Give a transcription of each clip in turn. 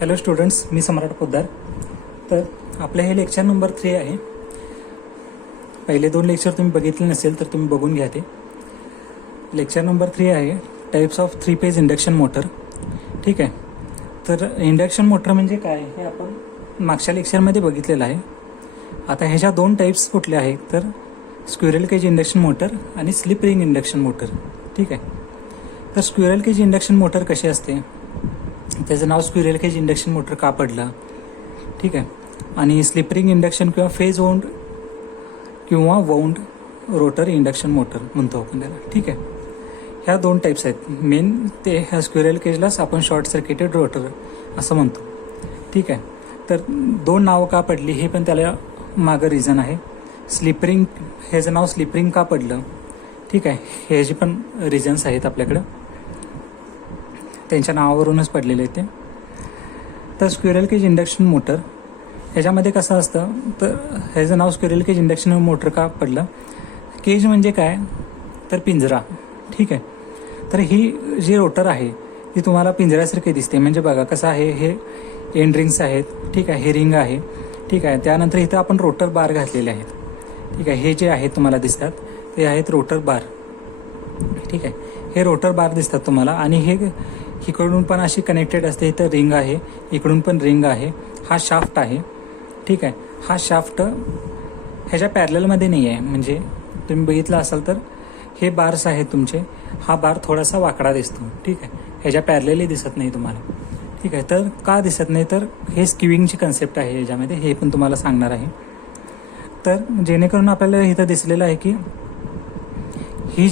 Hello students, मी सम्राट पोद्दार. तर आपलं हे लेक्चर नंबर 3 आहे. पहिले 2 लेक्चर तुम्ही बघितले नसेल तर तुम्ही बघून घ्या. ते लेक्चर नंबर 3 आहे, types of 3 phase induction motor. ठीक आहे. तर इंडक्शन मोटर म्हणजे काय हे आपण मागच्या लेक्चरमध्ये बघितलेलं आहे. आता ह्याच्या 2 टाईप्स कुठल्या आहेत तर स्क्विरल केज इंडक्शन मोटर आणि स्लिप रिंग इंडक्शन मोटर. ठीक आहे. तर स्क्विरल केज इंडक्शन मोटर कशी असते, त्याचं नाव स्क्विरल केज इंडक्शन मोटर का पडलं. ठीक आहे. आणि स्लिप रिंग इंडक्शन किंवा फेज वाउंड किंवा वाउंड रोटर इंडक्शन मोटर म्हणतो आपण त्याला. ठीक आहे. ह्या 2 टाईप्स आहेत मेन. ते ह्या स्क्विरल केजलाच आपण शॉर्ट सर्किटेड रोटर असं म्हणतो. ठीक आहे. तर 2 नावं का पडली हे पण त्याला मागं रिझन आहे. स्लिप रिंग ह्याचं नाव स्लिप रिंग का पडलं, ठीक आहे, ह्याची पण रिझन्स आहेत आपल्याकडं, त्यांच्या नावावरूनच पडलेले ते. तर स्क्विरल केज इंडक्शन मोटर ह्याच्यामध्ये कसं असतं, तर ह्याचं नाव स्क्विरल केज इंडक्शन मोटर का पडलं. केज म्हणजे काय तर पिंजरा. ठीक आहे. तर ही जी रोटर आहे ती तुम्हाला पिंजऱ्यासारखी दिसते. म्हणजे बघा कसं आहे, हे एंड रिंग्स आहेत. ठीक आहे. हे रिंग आहे. ठीक आहे. त्यानंतर इथं आपण रोटर बार घातलेले आहेत. ठीक आहे. हे जे आहेत तुम्हाला दिसतात ते आहेत रोटर बार. ठीक आहे. हे रोटर बार दिसतात तुम्हाला. आणि हे इकडून पण अशी कनेक्टेड असते. इथं रिंग आहे, इकडून पण रिंग आहे. हा शाफ्ट आहे. ठीक आहे. हा शाफ्ट ह्याच्या पॅरललमध्ये नाही आहे. म्हणजे तुम्ही बघितलं असाल तर हे बार्स आहेत तुमचे. हा बार थोडासा वाकडा दिसतो. ठीक आहे. ह्याच्या पॅरलली दिसत नाही तुम्हाला. ठीक आहे. तर का दिसत नाही तर हे स्किविंगची कन्सेप्ट आहे ह्याच्यामध्ये, हे पण तुम्हाला सांगणार आहे. तर जेणेकरून आपल्याला इथं दिसलेलं आहे की ही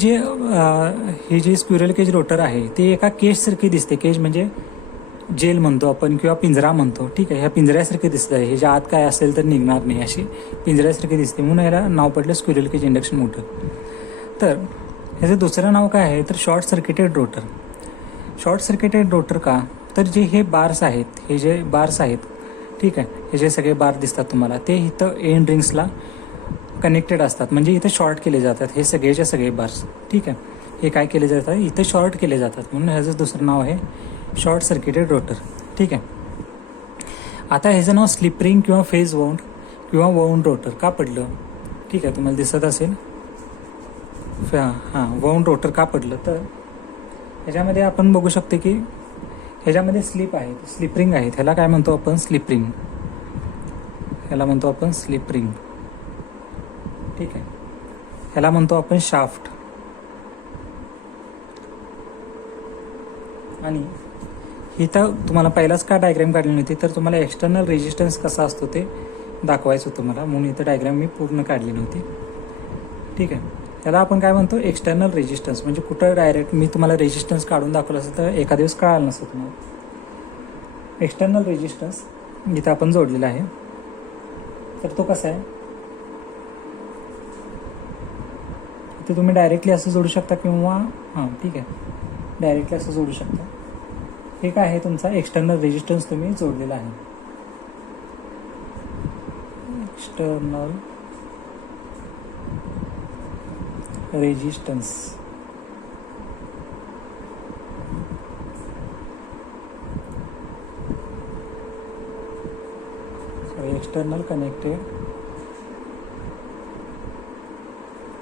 जी स्क्विरल केज रोटर आहे ती एका केजसारखी दिसते. केज म्हणजे जेल म्हणतो आपण किंवा पिंजरा म्हणतो. ठीक आहे. ह्या पिंजऱ्यासारखी दिसत आहे. ह्याच्या आत काय असेल तर निघणार नाही, अशी पिंजऱ्यासारखी दिसते, म्हणून याला नाव पडलं स्क्विरल केज इंडक्शन मोटर. तर ह्याचं दुसरं नाव काय आहे तर short circuited rotor. Short circuited rotor का तर जे हे बार्स आहेत, हे जे बार्स आहेत, ठीक आहे, हे जे सगळे बार दिसतात तुम्हाला ते इथं एंड रिंग्सला कनेक्टेड असतात. म्हणजे इथं शॉर्ट केले जातात हे सगळेच्या सगळे बार्स. ठीक आहे. हे काय केले जातात, इथं शॉर्ट केले जातात, म्हणून ह्याचं दुसरं नाव आहे शॉर्ट सर्किटेड रोटर. ठीक आहे. आता ह्याचं नाव स्लिप रिंग किंवा फेज वाउंड किंवा वाउंड रोटर का पडलं. ठीक आहे. तुम्हाला दिसत असेल. वाउंड रोटर का पडलं तर ह्याच्यामध्ये आपण बघू शकतो की ह्याच्यामध्ये स्लिप आहे, स्लिप रिंग आहे. ह्याला काय म्हणतो आपण स्लिप रिंग, ह्याला म्हणतो आपण स्लिप रिंग. ठीक आहे. ह्याला म्हणतो आपण शाफ्ट. आणि इथं तुम्हाला पहिलाच का डायग्राम काढली नव्हती तर तुम्हाला एक्सटर्नल रेजिस्टन्स कसा असतो ते दाखवायचं होतं मला, म्हणून इथं डायग्राम मी पूर्ण काढली नव्हती. ठीक आहे. त्याला आपण काय म्हणतो एक्सटर्नल रेजिस्टन्स. म्हणजे कुठं डायरेक्ट मी तुम्हाला रेजिस्टन्स काढून दाखवलं असतं तर एका दिवस कळालं नसतं तुम्हाला. एक्सटर्नल रेजिस्टन्स इथं आपण जोडलेला आहे. तर तो कसा आहे ते तुम्ही डायरेक्टली असं जोडू शकता किंवा ठीक आहे, डायरेक्टली असं जोडू शकता. हे काय आहे तुमचा एक्सटर्नल रेजिस्टन्स तुम्ही जोडलेला आहे. External resistance. एक्सटर्नल कनेक्टेड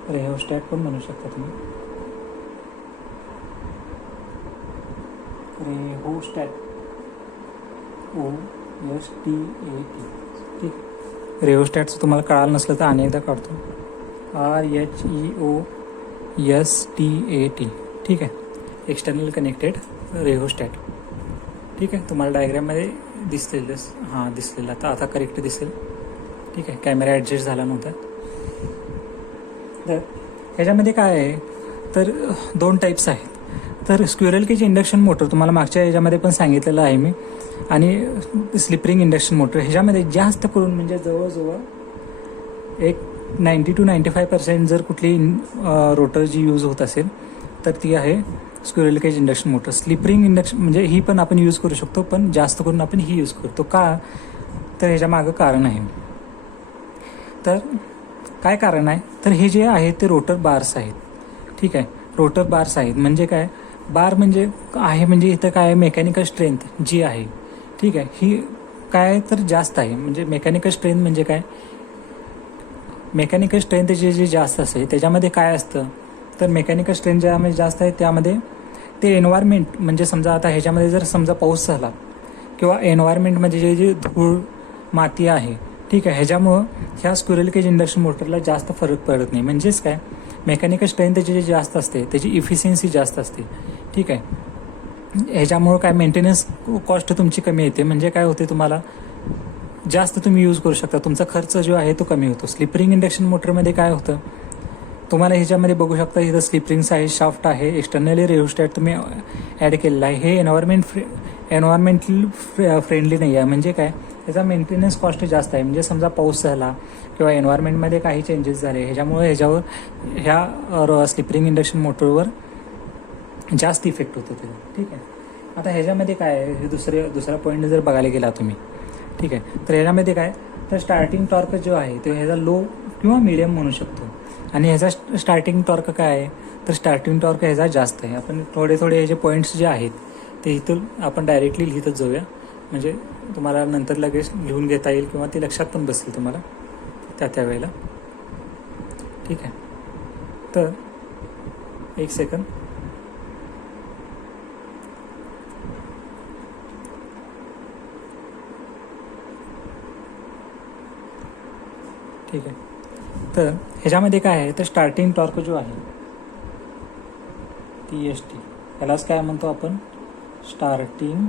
रेहोस्टॅट पण म्हणू शकता तुम्ही. रेहोस्टॅट OSTAT. ठीक. रेहोस्टॅटचं तुम्हाला कळालं नसलं तर अनेकदा काढतो. RHEOSTAT. ठीक आहे. External connected rheostat. ठीक आहे. तुम्हाला डायग्राममध्ये दिसलेलं दिसलेलं आता करेक्ट दिसेल. ठीक आहे. कॅमेरा ॲडजस्ट झाला नव्हता. तर ह्याच्यामध्ये काय आहे तर 2 टाईप्स आहेत. तर स्क्विरल केज इंडक्शन मोटर तुम्हाला मागच्या ह्याच्यामध्ये पण सांगितलेलं आहे मी. आणि स्लिप रिंग इंडक्शन मोटर ह्याच्यामध्ये जास्त करून म्हणजे जवळजवळ एक 90 to 95% जर कुठली रोटर जी यूज होत असेल तर ती आहे squirrel cage induction motor. Slip ring induction म्हणजे ही पण आपण यूज करू शकतो, पण जास्त करून आपण ही यूज करतो का तर ह्याच्या मागं कारण आहे. तर काय कारण आहे तर हे जे आहे ते रोटर बार्स आहेत. ठीक आहे. रोटर बार्स आहेत म्हणजे काय, बार म्हणजे आहे म्हणजे इथं काय मेकॅनिकल स्ट्रेंथ जी आहे ठीक आहे. ही काय तर जास्त आहे, म्हणजे मेकॅनिकल स्ट्रेंथ म्हणजे काय, मेकॅनिकल स्ट्रेंथ जे जास्त असते त्याच्यामध्ये काय असतं, तर मेकॅनिकल स्ट्रेंथ ज्यामध्ये जास्त आहे त्यामध्ये ते एन्व्हायरमेंट, म्हणजे समजा आता ह्याच्यामध्ये जर समजा पाऊस झाला किंवा एन्व्हायरमेंटमध्ये जे धूळ माती आहे, ठीक आहे, ह्याच्यामुळं ह्या स्क्विरल केज इंडक्शन मोटरला जास्त फरक पडत नाही. म्हणजेच काय, मेकॅनिकल स्ट्रेंथ त्याची जे जास्त असते त्याची इफिशियन्सी जास्त असते. ठीक आहे. ह्याच्यामुळं काय मेंटेनन्स कॉस्ट तुमची कमी येते. म्हणजे काय होते, तुम्हाला जास्त तुम्ही यूज करू शकता, तुमचा खर्च जो आहे तो कमी होतो. स्लिप रिंग इंडक्शन मोटरमध्ये काय होतं, तुम्हाला ह्याच्यामध्ये बघू शकता, इथं स्लिप रिंग्स आहे, शाफ्ट आहे, एक्सटर्नली रेव्हस्टॅट तुम्ही ॲड केलेला आहे. हे एन्व्हायरमेंटल फ्रेंडली नाही आहे. म्हणजे काय, त्याचा मेंटेनन्स कॉस्ट जास्त आहे. म्हणजे समजा पाऊस झाला किंवा एन्व्हायरमेंटमध्ये काही चेंजेस झाले, ह्याच्यामुळे ह्या स्लिप रिंग इंडक्शन मोटरवर जास्त इफेक्ट होतो त्याचा. ठीक आहे. आता ह्याच्यामध्ये काय आहे, हे दुसरा पॉईंट जर बघायला गेला तुम्ही, ठीक आहे, तर ह्याच्यामध्ये काय, तर स्टार्टिंग टॉर्क जो आहे तो ह्याचा लो किंवा मिडियम म्हणू शकतो. आणि ह्याचा स्टार्टिंग टॉर्क काय आहे, तर स्टार्टिंग टॉर्क ह्याचा जास्त आहे. आपण थोडे ह्याचे पॉईंट्स जे आहेत ते इथून आपण डायरेक्टली लिहितच जाऊया, म्हणजे तुम्हाला नंतर लगेच लिहून घेता येईल किंवा ते लक्षात पण बसेल तुम्हाला त्या वेळेला. ठीक आहे. तर एक सेकंद. ठीक आहे. तर ह्याच्यामध्ये काय आहे, तर स्टार्टिंग टॉर्क जो आहे TST, यालाच काय म्हणतो आपण, स्टार्टिंग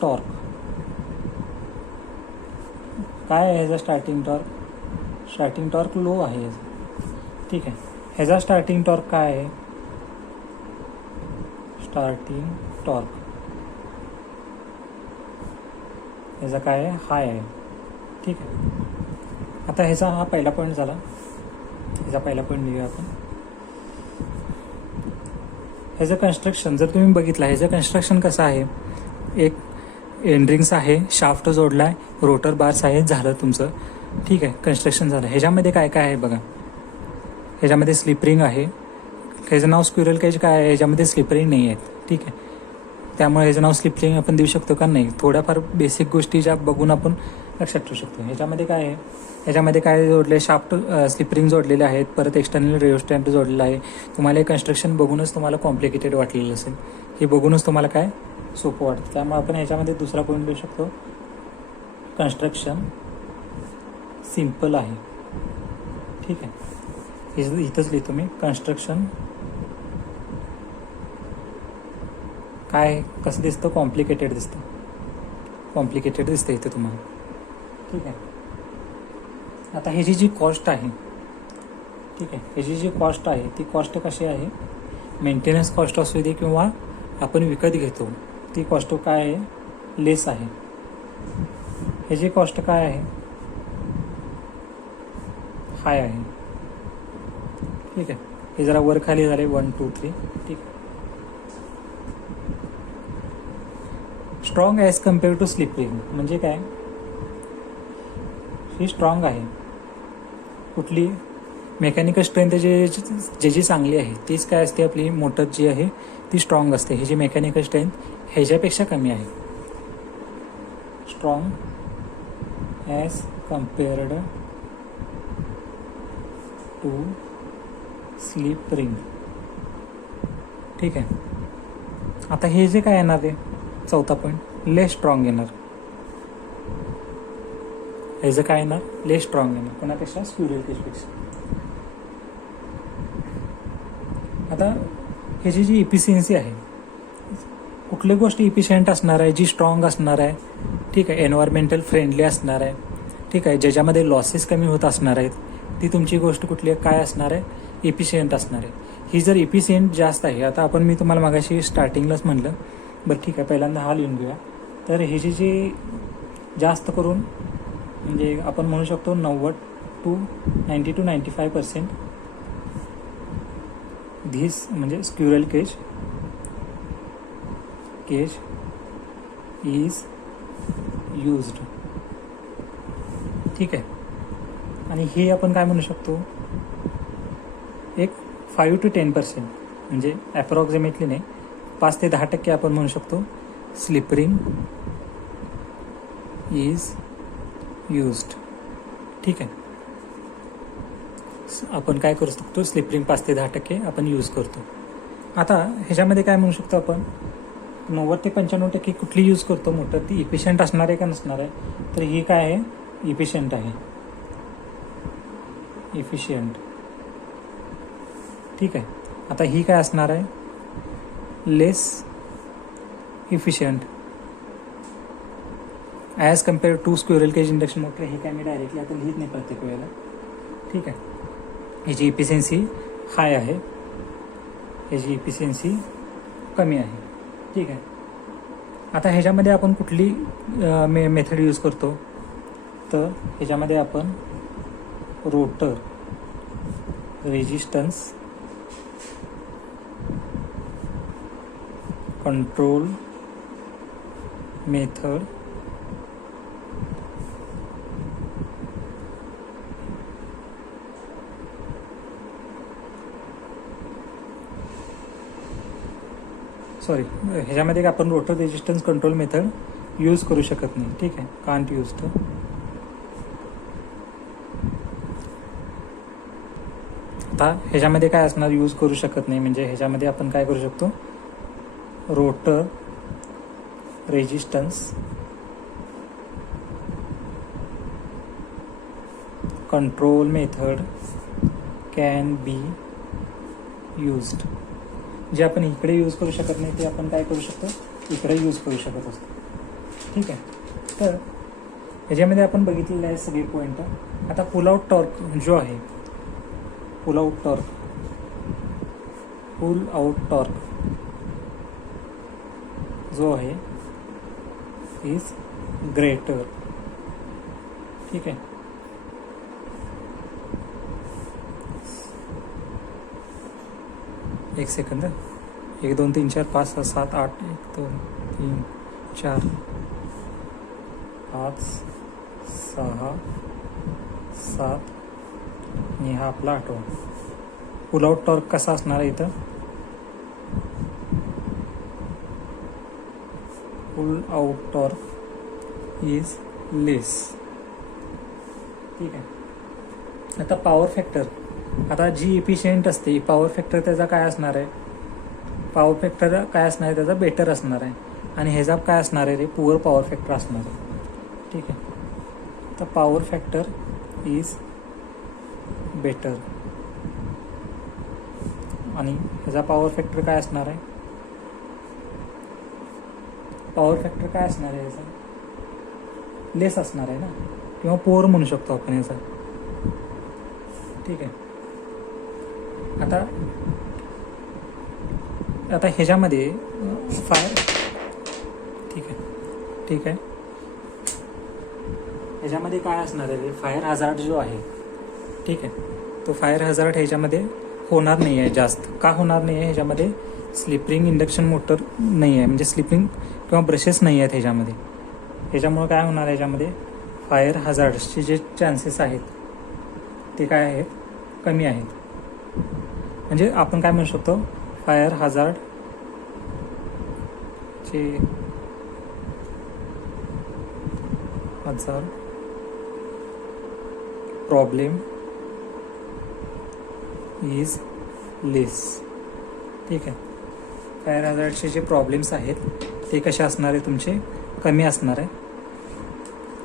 टॉर्क. काय आहे ह्याचा starting torque, starting torque low आहे ह्याचा. ठीक आहे. ह्याचा स्टार्टिंग टॉर्क काय आहे, स्टार्टिंग टॉर्क ह्याचा काय आहे, हाय आहे. ठीक आहे. आता ह्याचा हा पहिला पॉईंट झाला, ह्याचा पहिला पॉईंट लिहूया आपण. ह्याचं कन्स्ट्रक्शन जर तुम्ही बघितलं, ह्याचं कन्स्ट्रक्शन कसं आहे, एक एंड्रिंग्स आहे, शाफ्ट जोडला आहे, रोटर बार्स आहे, झालं तुमचं. ठीक आहे, कन्स्ट्रक्शन झालं. ह्याच्यामध्ये काय काय आहे बघा, ह्याच्यामध्ये स्लिप रिंग आहे. ह्याचं नाव स्क्विरल केज काय आहे, ह्याच्यामध्ये स्लिप रिंग नाही आहेत. ठीक आहे. त्यामुळे ह्याचं नाव स्लिप रिंग आपण देऊ शकतो का, नाही. थोड्याफार बेसिक गोष्टी ज्या बघून आपण लक्षात ठेवू शकतो. ह्याच्यामध्ये काय आहे, ह्याच्यामध्ये काय जोडले, शाफ्ट स्लिप रिंग जोडलेले आहेत, परत एक्सटर्नल रेव्हस्टॅट जोडलेलं आहे. तुम्हाला हे कन्स्ट्रक्शन बघूनच तुम्हाला कॉम्प्लिकेटेड वाटलेलं असेल, हे बघूनच तुम्हाला काय सोपं वाटतं. त्यामुळे आपण ह्याच्यामध्ये दुसरा पॉईंट देऊ शकतो, कन्स्ट्रक्शन सिम्पल आहे. ठीक आहे. इथंच लिहितो मी, कन्स्ट्रक्शन काय कसं दिसतं, कॉम्प्लिकेटेड दिसतं, कॉम्प्लिकेटेड दिसतं इथे तुम्हाला. ठीक आहे. आता ह्याची जी कॉस्ट आहे, ठीक आहे, ह्याची जी कॉस्ट आहे ती कॉस्ट कशी आहे, मेंटेनन्स कॉस्ट असू दे किंवा आपण विकत घेतो ती कॉस्ट काय आहे, लेस आहे. ह्याची कॉस्ट काय आहे, हाय आहे. ठीक आहे. हे जरा वर खाली झाले, 1 2 3. ठीक आहे. Strong as compare to slip ring म्हणजे काय, ही स्ट्रॉंग आहे. कुठली मेकॅनिकल स्ट्रेंथ जी चांगली आहे तीच काय असते, आपली मोटर जी आहे ती स्ट्रॉंग असते. ही जी मेकॅनिकल स्ट्रेंथ ह्याच्यापेक्षा कमी आहे. Strong as compared to slip ring. ठीक आहे. आता हे जे काय येणार आहे, चौथा पॉईंट, लेस स्ट्रॉंग येणार. ह्याचं काय येणार, लेस स्ट्रॉंग येणार कोणापेक्षा, स्क्विरल केजपेक्षा. आता ह्याची जी इफिशियन्सी आहे, कुठली गोष्ट इफिशियंट असणार आहे, जी स्ट्रॉंग असणार आहे. ठीक आहे. एन्व्हायरमेंटल फ्रेंडली असणार आहे. ठीक आहे. ज्याच्यामध्ये लॉसेस कमी होत असणार आहेत, ती तुमची गोष्ट कुठली आहे, काय असणार आहे, इफिशियंट असणार आहे. ही जर इफिशियंट जास्त आहे, आता आपण मी तुम्हाला मागाशी स्टार्टिंगलाच म्हणलं, बरं ठीक आहे, पहिल्यांदा हा लिहून घेऊया. तर ह्याची जी जास्त करून म्हणजे आपण म्हणू शकतो 90 to 95% धीस म्हणजे स्क्विरल केज इज यूज्ड. ठीक आहे. आणि हे आपण काय म्हणू शकतो, एक 5 to 10% म्हणजे ॲप्रॉक्सिमेटली नाही, 5 ते 10% आपण म्हणू शकतो स्लिप रिंग इज यूज्ड. ठीक आहे. आपण काय करू शकतो, स्लिप रिंग 5 ते 10% आपण यूज करतो. आता ह्याच्यामध्ये काय म्हणू शकतो आपण, 90 ते 95% कुठली यूज करतो मोटर, ती इफिशियंट असणार आहे का नसणार आहे. तर ही काय आहे, इफिशियंट आहे. इफिशियंट. ठीक आहे. आता ही काय असणार आहे, less efficient as compare to squirrel cage induction motor. हे काय मी डायरेक्टली आता लिहित नाही प्रत्येक वेळेला. ठीक आहे. ह्याची इफिशियन्सी हाय आहे, ह्याची इफिशियन्सी कमी आहे. ठीक आहे. आता ह्याच्यामध्ये आपण कुठली मेथड यूज करतो, तर ह्याच्यामध्ये आपण रोटर रेजिस्टन्स कंट्रोल मेथड ह्याच्यामध्ये आपण rotor resistance control method use करू शकत नाही. ठीक आहे. Can't use to. आता ह्याच्यामध्ये काय असणार, यूज करू शकत नाही म्हणजे ह्याच्यामध्ये आपण काय करू शकतो, rotor resistance control method can be used. जे आपण इकडे यूज करू शकत नाही ते आपण काय करू शकतो, इकडे यूज करू शकत असतो. ठीक आहे. तर ह्याच्यामध्ये आपण बघितलेले आहे सगळे पॉईंट. आता पुल आउट टॉर्क जो आहे, पुल आउट टॉर्क जो आहे इज ग्रेटर. ठीक आहे. एक सेकंद. 1 2 3 4 5 6 7 8 1 2 3 4 5 6 7 आणि हा आपला 8वा. पुल आउट टॉर्क कसा असणार आहे इथं, पुल आउट टॉर्क इज लेस. ठीक आहे. आता पॉवर फॅक्टर, आता जी इफिशियंट असते पॉवर फॅक्टर त्याचा काय असणार आहे, पॉवर फॅक्टर काय असणार आहे त्याचा बेटर असणार आहे. आणि ह्याचा काय असणार आहे रे, पुअर पॉवर फॅक्टर असणार आहे. ठीक आहे. तर पॉवर फॅक्टर इज बेटर आणि ह्याचा पॉवर फॅक्टर काय असणार आहे, पॉवर फॅक्टर काय असणार आहे याचा, लेस असणार आहे ना, किंवा पुअर म्हणू शकतो आपण याचा. ठीक आहे. आता ह्याच्यामध्ये फायर. ठीक आहे. ह्याच्यामध्ये काय असणार आहे, फायर हजार्ड जो आहे. ठीक आहे. तो फायर हजार्ड ह्याच्यामध्ये होणार नाही आहे जास्त. का होणार नाही आहे, ह्याच्यामध्ये स्लिप रिंग इंडक्शन मोटर नाही आहे, म्हणजे स्लिप रिंग किंवा ब्रशेस नाही आहेत ह्याच्यामध्ये. ह्याच्यामुळे काय होणार आहे, ह्याच्यामध्ये फायर हजार्ड्सचे जे चान्सेस आहेत ते काय आहेत, कमी आहेत. म्हणजे आपण काय म्हणू शकतो, फायर हजार्ड चे प्रॉब्लेम इज लेस. ठीक आहे. फायर हजार्डचे जे प्रॉब्लेम्स आहेत ते कसे असणार आहे, तुमचे कमी असणार आहे.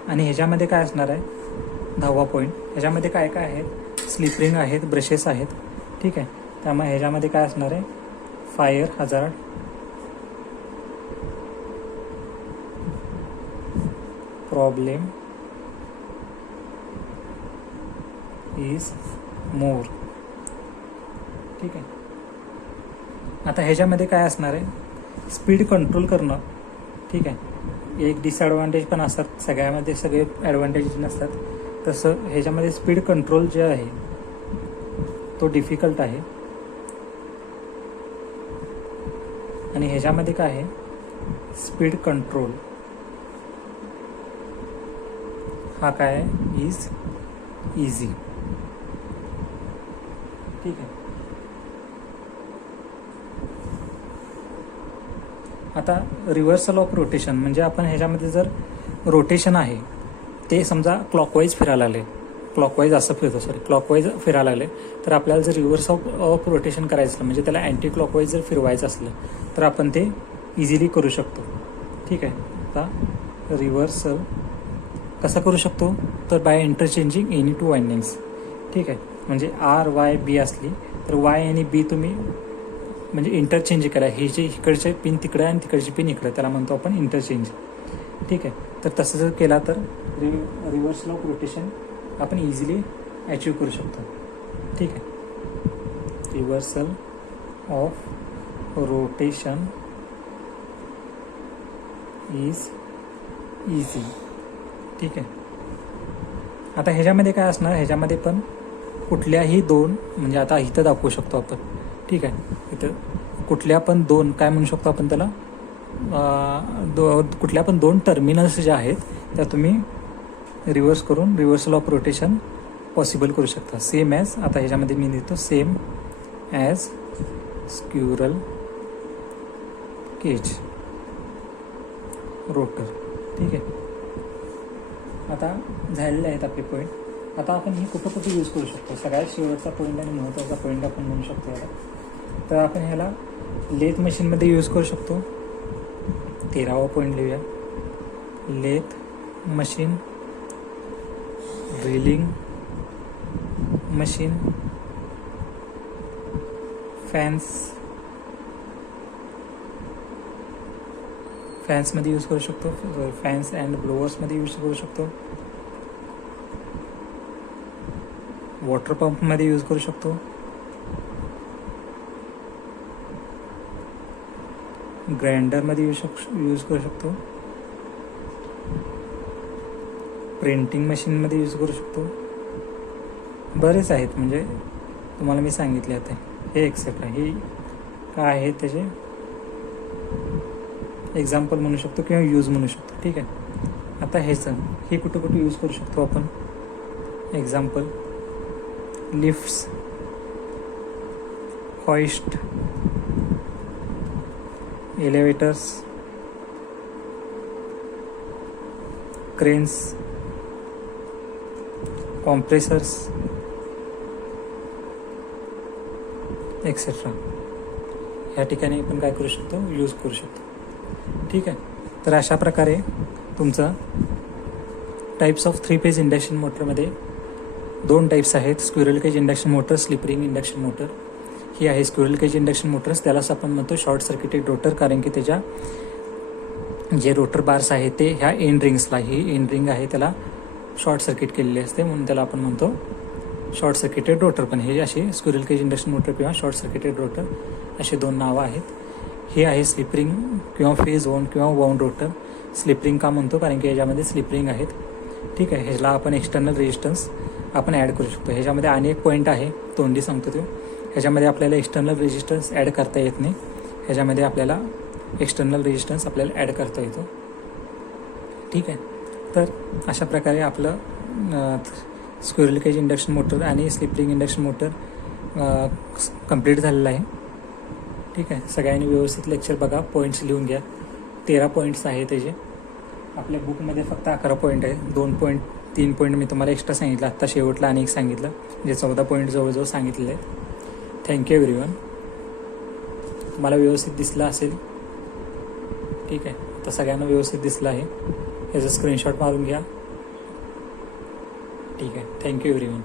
आणि ह्याच्यामध्ये काय असणार आहे, 10वा पॉईंट, ह्याच्यामध्ये काय काय आहेत, स्लिप रिंग आहेत, ब्रशेस आहेत. ठीक आहे. त्यामुळे ह्याच्यामध्ये काय असणार आहे, fire hazard problem is more. ठीक आहे. आता ह्याच्यामध्ये काय असणार आहे, स्पीड कंट्रोल करणं. ठीक आहे. एक डिसॲडव्हान्टेज पण असतात, सगळ्यामध्ये सगळे ॲडव्हान्टेज नसतात. तसं ह्याच्यामध्ये स्पीड कंट्रोल जे आहे तो डिफिकल्ट आहे. आणि ह्याच्यामध्ये काय आहे, स्पीड कंट्रोल हा काय आहे, इज इझी. ठीक आहे. आता रिव्हर्सल ऑफ रोटेशन म्हणजे आपण ह्याच्यामध्ये जर रोटेशन आहे ते समजा क्लॉकवाईज फिरायला लागले, क्लॉकवाईज असं फिरतं क्लॉकवाईज फिरायला लागले, तर आपल्याला जर रिव्हर्स ऑफ रोटेशन करायचं असलं म्हणजे त्याला अँटी क्लॉकवाईज जर फिरवायचं असलं तर आपण ते इझिली करू शकतो. ठीक आहे. आता रिव्हर्सल कसं करू शकतो तर by interchanging any two windings. ठीक आहे. म्हणजे RYB असली तर वाय आणि बी तुम्ही म्हणजे इंटरचेंज करा. ही जे इकडचे पिन तिकडं आणि तिकडची पिन इकडं, त्याला म्हणतो आपण इंटरचेंज. ठीक आहे. तर तसं जर केला तर रिव्हर्सल ऑफ रोटेशन आपण इझिली अचीव करू शकतो. ठीक आहे. Reversal of rotation is easy. ठीक आहे. आता ह्याच्यामध्ये काय असणार, ह्याच्यामध्ये पण कुठल्याही दोन म्हणजे आता इथं दाखवू शकतो आपण. ठीक आहे. इथं कुठल्या पण दोन काय म्हणू शकतो आपण त्याला, कुठल्या पण दोन टर्मिनल्स ज्या आहेत त्या तुम्ही रिव्हर्स करून रिव्हर्सल ऑफ रोटेशन पॉसिबल करू शकता. सेम ॲज आता ह्याच्यामध्ये मी लिहितो सेम ॲज स्क्युरल केज रोटर. ठीक आहे. आता झालेले आहेत आपले पॉईंट. आता आपण हे कुठं कुठे यूज करू शकतो, सगळ्यात शेवटचा पॉईंट आणि महत्त्वाचा पॉईंट आपण म्हणू शकतो याला. तर आपण ह्याला लेथ मशीनमध्ये यूज करू शकतो. 13वा पॉईंट लिहूया. लेथ मशीन, ड्रिलिंग मशीन, फॅन्समध्ये यूज करू शकतो. फॅन्स अँड ब्लोअर्समध्ये यूज करू शकतो. वॉटर पंपमध्ये यूज करू शकतो. ग्राइंडरमध्ये यूज करू शकतो. प्रिंटिंग मशीनमध्ये यूज करू शकतो. बरेच आहेत म्हणजे तुम्हाला मी सांगितले आता हे एक्सेट्रा. हे काय आहे त्याचे एक्झाम्पल म्हणू शकतो किंवा यूज म्हणू शकतो. ठीक आहे. आता हे कुठं कुठं यूज करू शकतो आपण. Example lifts, hoist, elevators, cranes, compressors etcetera. ह्या ठिकाणी आपण काय करू शकतो, यूज करू शकतो. ठीक आहे. तर अशा प्रकारे तुमचं टाईप्स ऑफ 3 फेज इंडक्शन मोटरमध्ये 2 टाईप्स आहेत. Squirrel cage induction motor, slip ring induction motor. ही आहे स्क्विरल केज इंडक्शन मोटर्स. त्यालाच आपण म्हणतो शॉर्ट सर्किटेड रोटर, कारण की त्याच्या जे रोटर बार्स आहेत ते ह्या एंड रिंग्सला, ही एंड रिंग आहे त्याला शॉर्ट सर्किट केलेली असते म्हणून त्याला आपण म्हणतो शॉर्ट सर्किटेड रोटर. पण हे असे स्क्विरल केज इंडक्शन मोटर किंवा शॉर्ट सर्किटेड रोटर असे 2 नावं आहेत. हे आहे स्लिप रिंग किंवा फेज वाऊंड किंवा वाऊंड रोटर. स्लिप रिंग का म्हणतो, कारण की ह्याच्यामध्ये स्लिप रिंग आहेत. ठीक आहे. ह्याला आपण एक्सटर्नल रेजिस्टन्स आपण ॲड करू शकतो. ह्याच्यामध्ये अनेक पॉईंट आहे, तोंडी सांगतो तो. ह्याच्यामध्ये आपल्याला एक्सटर्नल रेजिस्टन्स ॲड करता येत नाही. ह्याच्यामध्ये आपल्याला एक्सटर्नल रेजिस्टन्स आपल्याला ॲड करता येतो. ठीक आहे. तर अशा प्रकारे आपलं स्क्विरल केज इंडक्शन मोटर आणि slip ring induction motor complete झालेलं आहे. ठीक आहे. सगळ्यांनी व्यवस्थित लेक्चर बघा, पॉईंट्स लिहून घ्या. 13 पॉईंट्स आहे त्याचे. आपल्या बुकमध्ये फक्त 11 पॉईंट आहे. 3 पॉईंट मी तुम्हाला एक्स्ट्रा सांगितलं. आत्ता शेवटला आणि एक सांगितलं, म्हणजे 14 पॉईंट जवळजवळ सांगितलेले आहेत. Thank you everyone. तुम्हाला व्यवस्थित दिसलं असेल. ठीक आहे. आता सगळ्यांना व्यवस्थित दिसलं आहे. याचा स्क्रीनशॉट मारून घ्या. ठीक आहे. Thank you everyone.